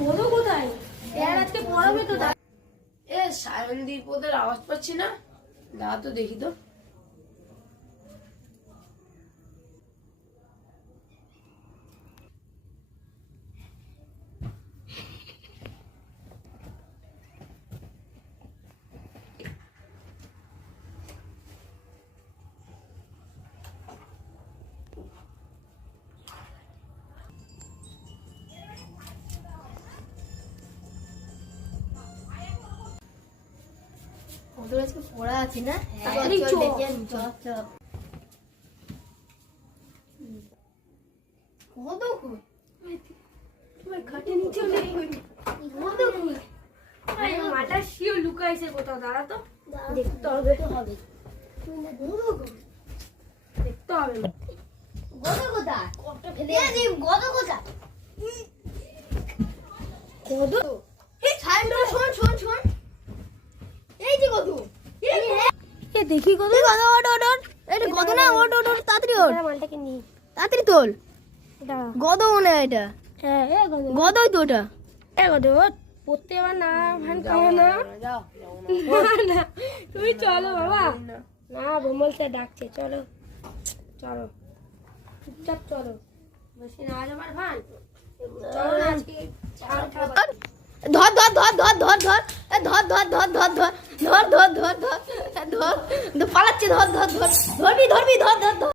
গরু কোথায়? এর আজকে পড়াবে তো। এ সায়নদীপ ওদের আওয়াজ পাচ্ছি না, দাঁড়া তো দেখি তো। ওদের আজকে পড়া আছে না? তাড়াতাড়ি চল চল। দেখে আনি, চল চল। কত কই? তোমার খাটে নিচে নেই। কত কই? এই মাটা শিও লুকাইছে কোথাও, দাঁড়া তো। দেখতে হবে তো হবে। গরু কই? দেখতে হবে। গরু কোথায়? কতটা ফেলে আছি, গরু কোথায়? গরু? এই ছাইটা শোন শোন শোন। এই যে গরু। এ দেখি কত গরু ওঠ ওঠ ওঠ। এটা গরু না, ওঠ ওঠ ওঠ, তাড়াতাড়ি ওঠ। মালটাকে নি। তাড়াতাড়ি তোল। দাঁড়া। গদো মনে হয় এটা। হ্যাঁ এ গদু। গদই তো ওটা। এ গদু পড়তে এবার না ভান খায় না। যাও না না তুমি চলো বাবা। না বোমল স্যার ডাকছে, চলো চলো চুপচাপ চলো। বেশি না আমার ভান। চলো না আজকে ছাড় খাবো। ধর ধর ধর ধর ধর ধর এ ধর ধর ধর ধর ধর ধর ধর ধর ধর ধর পালাচ্ছে, ধর ধর ধর ধরবি ধরবি ধর ধর ধর।